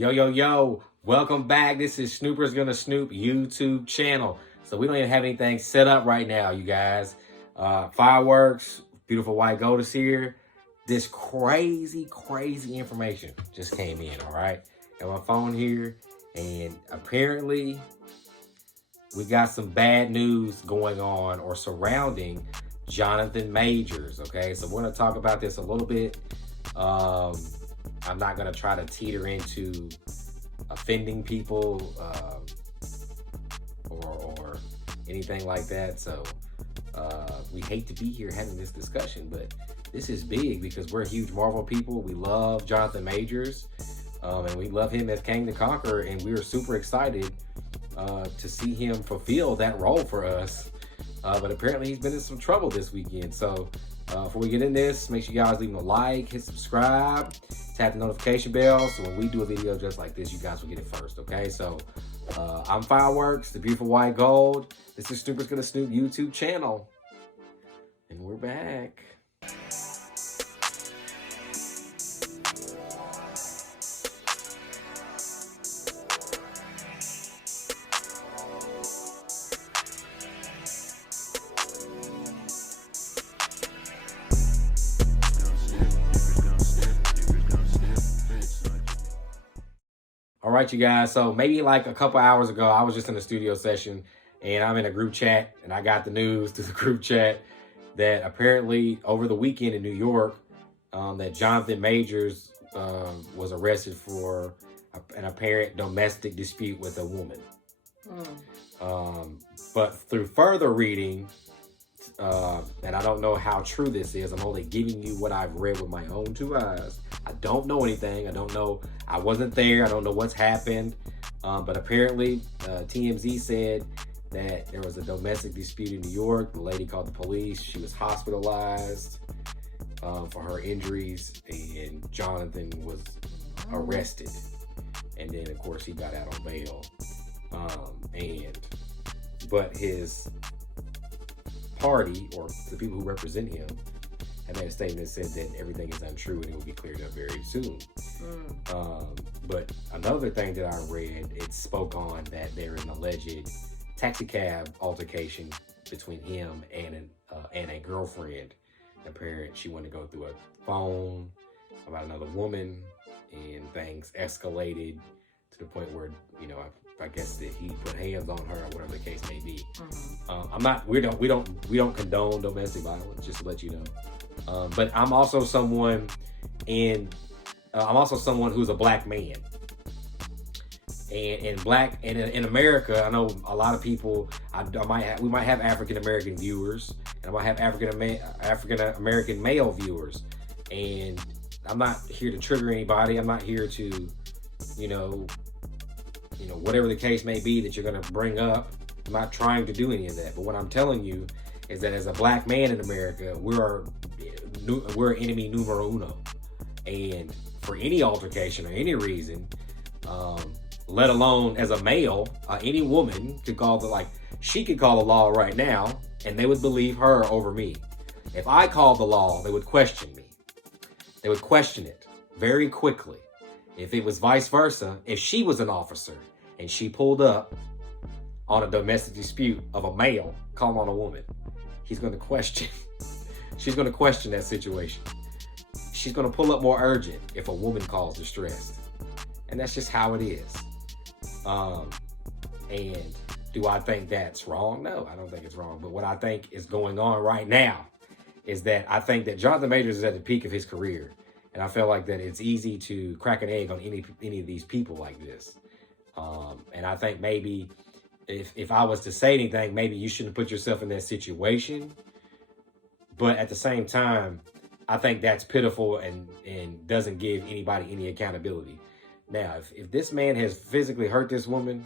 Yo, welcome back. This is Snooper's Gonna Snoop YouTube channel. So we don't even have anything set up right now, you guys. Fireworks, beautiful white gold is here. This crazy information just came in, all right? Got my phone here, and apparently we got some bad news going on or surrounding Jonathon Majors, okay? So we're gonna talk about this a little bit. I'm not gonna try to teeter into offending people or anything like that. So we hate to be here having this discussion, but this is big because we're huge Marvel people. We love Jonathon Majors, and we love him as King the Conqueror, and we were super excited to see him fulfill that role for us. But apparently he's been in some trouble this weekend. So before we get in this, make sure you guys leave a like, hit subscribe, tap the notification bell, so when we do a video just like this, you guys will get it first, okay? So I'm Fireworks, the beautiful white gold. This is Snooper's Gonna Snoop YouTube channel, and we're back. All right, you guys. So maybe like a couple hours ago, I was just in a studio session and I'm in a group chat and I got the news through the group chat that apparently over the weekend in New York, that Jonathon Majors was arrested for an apparent domestic dispute with a woman. But through further reading, and I don't know how true this is, I'm only giving you what I've read with my own two eyes. I don't know anything. I don't know. I wasn't there. I don't know what's happened. But apparently TMZ said that there was a domestic dispute in New York. The lady called the police. She was hospitalized for her injuries, and Jonathon was arrested. And then, of course, he got out on bail. But his party, or the people who represent him, have made a statement that said that everything is untrue and it will be cleared up very soon. But another thing that I read, it spoke on that there is an alleged taxi cab altercation between him and a girlfriend. Apparently, she wanted to go through a phone about another woman, and things escalated to the point where, you know, I guess that he put hands on her or whatever the case may be. We don't condone domestic violence, just to let you know. But I'm also someone who's a black man. And in America, I know a lot of people. We might have African American viewers, and I might have African American male viewers. And I'm not here to trigger anybody. I'm not here to, you know, whatever the case may be that you're gonna bring up. I'm not trying to do any of that. But what I'm telling you is that as a black man in America, we're enemy numero uno. And for any altercation or any reason, let alone as a male, any woman could she could call the law right now, and they would believe her over me. If I called the law, they would question me. They would question it very quickly. If it was vice versa, if she was an officer and she pulled up on a domestic dispute of a male calling on a woman, she's going to question that situation. She's going to pull up more urgent if a woman calls distressed. And that's just how it is. And do I think that's wrong? No, I don't think it's wrong. But what I think is going on right now is that I think that Jonathon Majors is at the peak of his career. And I feel like that it's easy to crack an egg on any of these people like this. And I think maybe if I was to say anything, maybe you shouldn't put yourself in that situation. But at the same time, I think that's pitiful and doesn't give anybody any accountability. Now, if this man has physically hurt this woman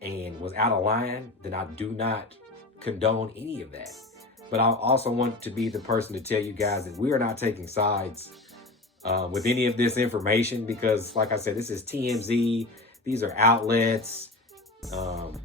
and was out of line, then I do not condone any of that. But I also want to be the person to tell you guys that we are not taking sides with any of this information because, like I said, this is TMZ. These are outlets.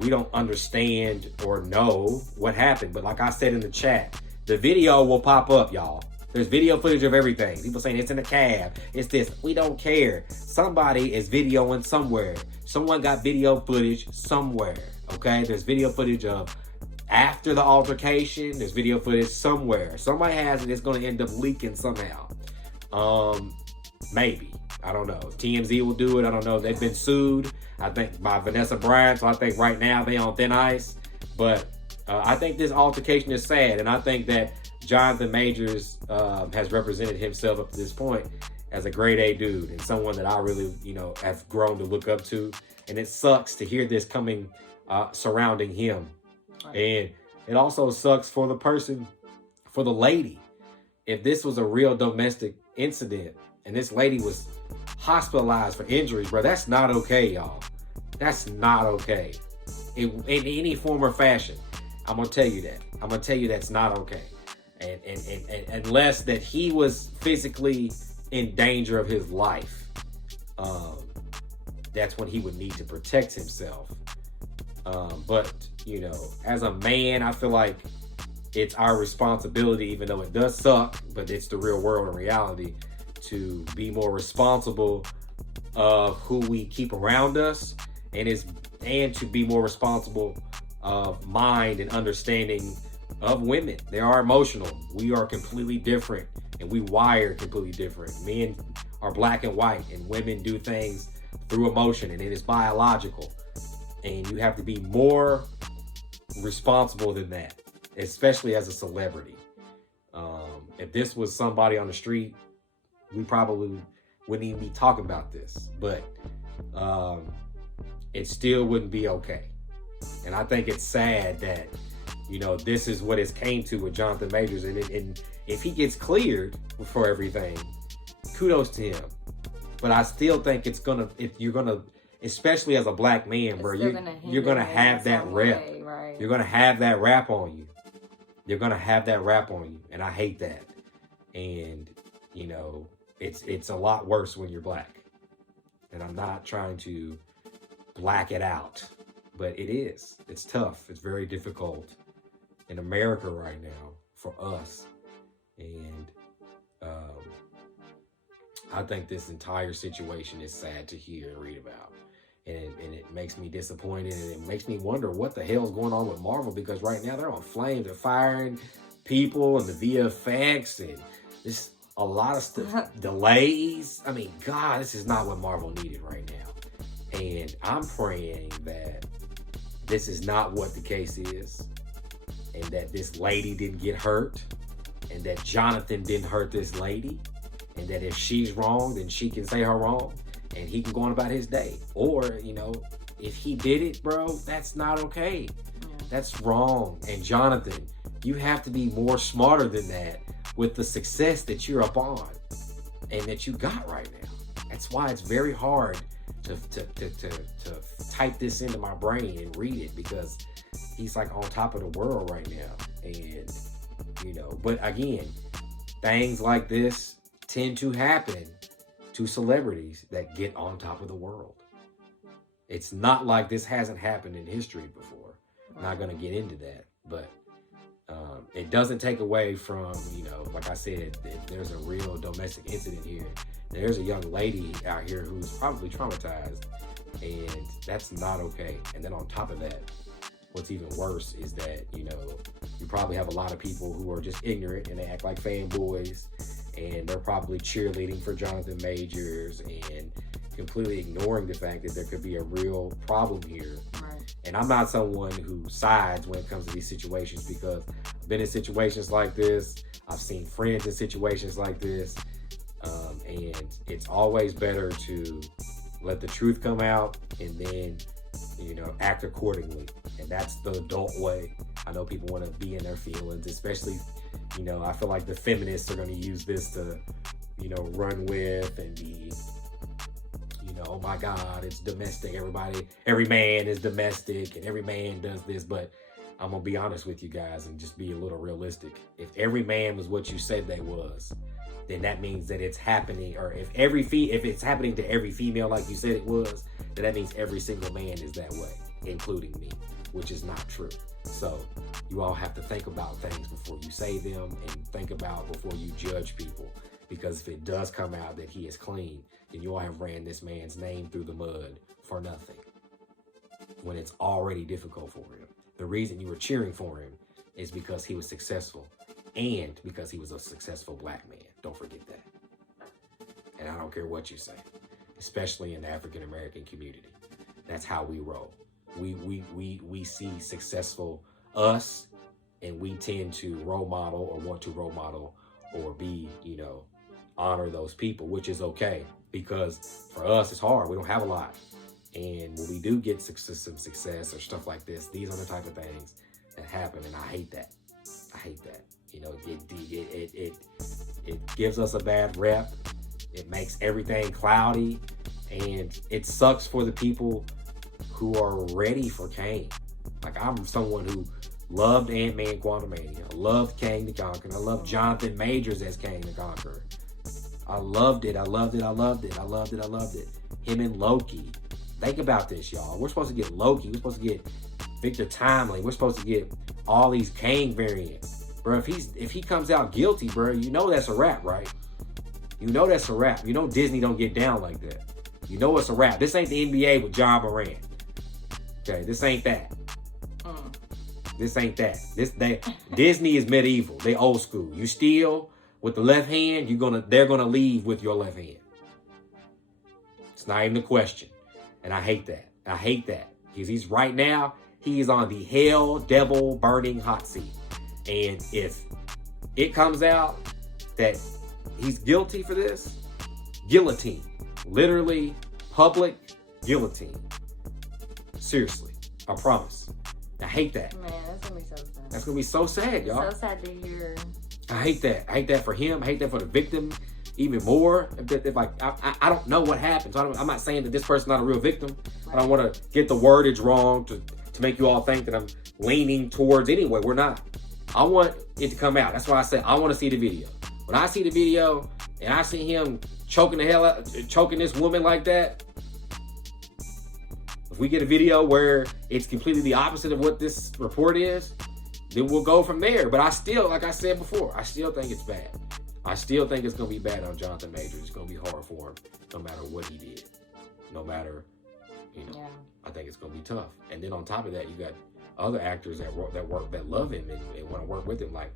We don't understand or know what happened. But like I said in the chat, the video will pop up, y'all. There's video footage of everything. People saying it's in a cab. It's this. We don't care. Somebody is videoing somewhere. Someone got video footage somewhere. Okay? There's video footage of after the altercation. There's video footage somewhere. Somebody has it. It's going to end up leaking somehow. Maybe. I don't know. TMZ will do it. I don't know. They've been sued, I think, by Vanessa Bryant. So I think right now they on thin ice. But I think this altercation is sad. And I think that Jonathon Majors has represented himself up to this point as a grade A dude and someone that I really, have grown to look up to. And it sucks to hear this coming surrounding him. Right. And it also sucks for the person, for the lady. If this was a real domestic incident and this lady was hospitalized for injuries, bro, that's not okay, y'all. That's not okay. In any form or fashion. I'm going to tell you that. I'm going to tell you that's not okay. And unless that he was physically in danger of his life, that's when he would need to protect himself. But, as a man, I feel like it's our responsibility, even though it does suck, but it's the real world and reality, to be more responsible of who we keep around us and to be more responsible of mind and understanding of women. They are emotional. We are completely different and we wire completely different. Men are black and white and women do things through emotion and it is biological. And you have to be more responsible than that, especially as a celebrity. If this was somebody on the street, we probably wouldn't even be talking about this, but it still wouldn't be okay. And I think it's sad that, this is what it's came to with Jonathon Majors. And if he gets cleared for everything, kudos to him. But I still think you're gonna, especially as a black man, bro, you're gonna have that rep. Right? You're gonna have that rap on you. You're gonna have that rap on you, and I hate that. And it's a lot worse when you're black. And I'm not trying to black it out, but it is. It's tough. It's very difficult in America right now for us. And I think this entire situation is sad to hear and read about. And it makes me disappointed, and it makes me wonder what the hell's going on with Marvel, because right now they're on flames. They're firing people and the VFX and this a lot of stuff, delays. I mean, God, this is not what Marvel needed right now. And I'm praying that this is not what the case is, and that this lady didn't get hurt, and that Jonathon didn't hurt this lady, and that if she's wrong, then she can say her wrong, and he can go on about his day. Or, if he did it, bro, that's not okay. Yeah. That's wrong. And Jonathon, you have to be more smarter than that with the success that you're up on and that you got right now. That's why it's very hard to type this into my brain and read it, because he's like on top of the world right now. And, but again, things like this tend to happen to celebrities that get on top of the world. It's not like this hasn't happened in history before. I'm not going to get into that, but it doesn't take away from, like I said, if there's a real domestic incident here, there's a young lady out here who's probably traumatized, and that's not okay. And then on top of that, what's even worse is that, you probably have a lot of people who are just ignorant and they act like fanboys, and they're probably cheerleading for Jonathon Majors and completely ignoring the fact that there could be a real problem here. Right. And I'm not someone who sides when it comes to these situations, because I've been in situations like this. I've seen friends in situations like this. And it's always better to let the truth come out and then, act accordingly. And that's the adult way. I know people want to be in their feelings, especially, I feel like the feminists are going to use this to, run with and be, oh my God, it's domestic. Every man is domestic and every man does this. But I'm going to be honest with you guys and just be a little realistic. If every man was what you said they was, then that means that it's happening. Or if it's happening to every female like you said it was, then that means every single man is that way, including me, which is not true. So you all have to think about things before you say them, and think about before you judge people. Because if it does come out that he is clean, then you all have ran this man's name through the mud for nothing, when it's already difficult for him. The reason you were cheering for him is because he was successful, and because he was a successful black man. Don't forget that. And I don't care what you say, especially in the African American community. That's how we roll. We see successful us, and we tend to role model, or want to role model, or be, honor those people, which is okay, because for us it's hard. We don't have a lot, and when we do get some success or stuff like this, these are the type of things that happen, and I hate that. It gives us a bad rep. It makes everything cloudy, and it sucks for the people who are ready for Kang. Like, I'm someone who loved Ant-Man Quantumania. I loved Kang the Conqueror. I loved Jonathon Majors as Kang the Conqueror. I loved it. Him and Loki. Think about this, y'all. We're supposed to get Loki. We're supposed to get Victor Timely. We're supposed to get all these Kang variants. Bro, if he comes out guilty, bro, that's a wrap, right? That's a wrap. Disney don't get down like that. It's a wrap. This ain't the NBA with John Moran. Okay, this ain't that. This ain't that. Disney is medieval. They old school. You steal with the left hand, they're gonna leave with your left hand. It's not even a question. And I hate that. Because he is on the hell devil burning hot seat. And if it comes out that he's guilty for this, guillotine. Literally, public guillotine. Seriously, I promise. I hate that. Man, that's gonna be so sad. That's gonna be so sad, y'all. So sad to hear. I hate that. I hate that for him. I hate that for the victim even more. I don't know what happened. So I'm not saying that this person's not a real victim. Right. I don't want to get the wordage wrong to make you all think that I'm leaning towards anyway. We're not. I want it to come out. That's why I said I want to see the video. When I see the video and I see him choking this woman like that, if we get a video where it's completely the opposite of what this report is, then we'll go from there. But I still, like I said before, I still think it's bad. I still think it's going to be bad on Jonathon Majors. It's going to be hard for him no matter what he did. No matter, yeah. I think it's going to be tough. And then on top of that, you got other actors that love him and want to work with him. Like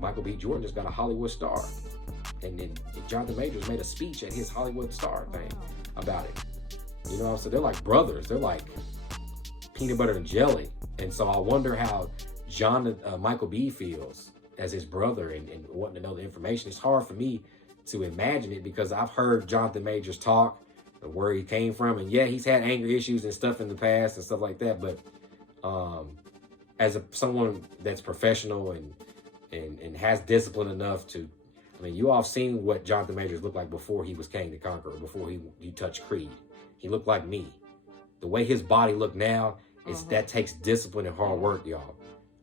Michael B. Jordan just got a Hollywood star. And then Jonathon Majors made a speech at his Hollywood star thing about it. So they're like brothers. They're like peanut butter and jelly. And so I wonder how Michael B. feels as his brother and wanting to know the information. It's hard for me to imagine it because I've heard Jonathon Majors talk and where he came from. And yeah, he's had anger issues and stuff in the past and stuff like that. But as someone that's professional and has discipline enough to, you all have seen what Jonathon Majors looked like before he was Kang the Conqueror, before he touched Creed. He looked like me. The way his body looked now, that takes discipline and hard work, y'all.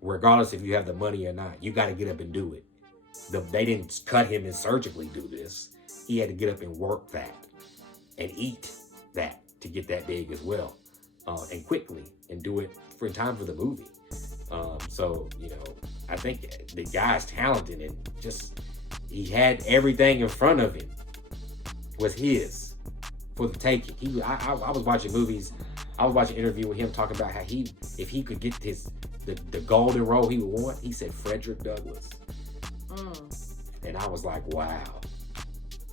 Regardless if you have the money or not, you got to get up and do it. They didn't cut him and surgically do this. He had to get up and work that and eat that to get that big as well, and quickly, and do it in time for the movie. So, I think the guy's talented and just, he had everything in front of him was his for the taking. I was watching movies. I was watching an interview with him talking about how if he could get the golden role he would want, he said Frederick Douglass. And I was like, wow.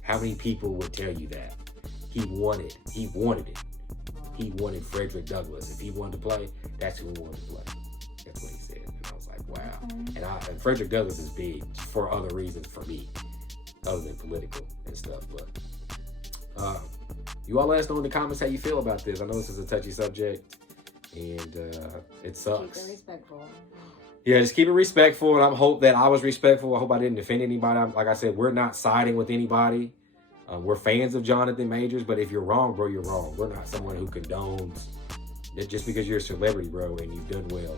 How many people would tell you that? He wanted it. He wanted Frederick Douglass. If he wanted to play, that's who he wanted to play. That's what he said. And I was like, wow. And Frederick Douglass is big for other reasons for me, other than political and stuff. But you all let us know in the comments how you feel about this. I know this is a touchy subject, and it sucks. Keep it respectful. Yeah, just keep it respectful, and I hope that I was respectful. I hope I didn't offend anybody. Like I said, we're not siding with anybody. We're fans of Jonathon Majors, but if you're wrong, bro, you're wrong. We're not someone who condones that just because you're a celebrity, bro, and you've done well,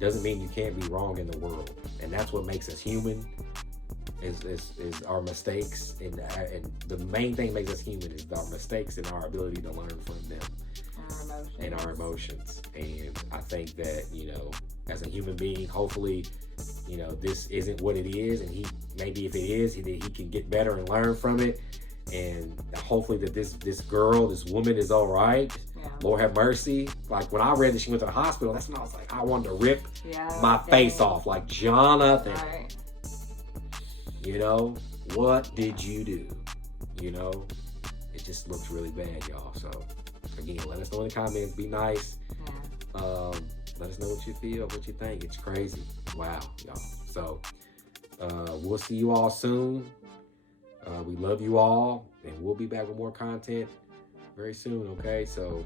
doesn't mean you can't be wrong in the world. And that's what makes us human, is our mistakes. And the main thing that makes us human is our mistakes and our ability to learn from them. emotions. And I think that, you know, as a human being, hopefully, you know, this isn't what it is, and maybe if it is, he can get better and learn from it, and hopefully that this woman is all right. Yeah. Lord have mercy. Like when I read that she went to the hospital, that's when I was like, I wanted to rip my face off, like, Jonathon. Right. You know, what did you do? You know, it just looks really bad, y'all. So again, let us know in the comments. Be nice. Yeah. Let us know what you feel, what you think. It's crazy. Wow, y'all. So we'll see you all soon. We love you all, and we'll be back with more content very soon, okay? So,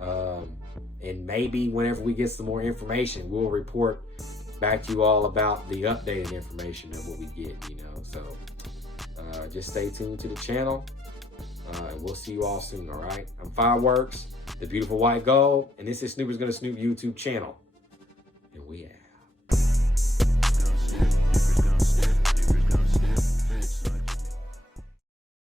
and maybe whenever we get some more information, we'll report back to you all about the updated information of what we get, you know? So, just stay tuned to the channel, and we'll see you all soon, all right? I'm Fireworks, the beautiful white gold, and this is Snoopers Gonna Snoop YouTube channel, and we out.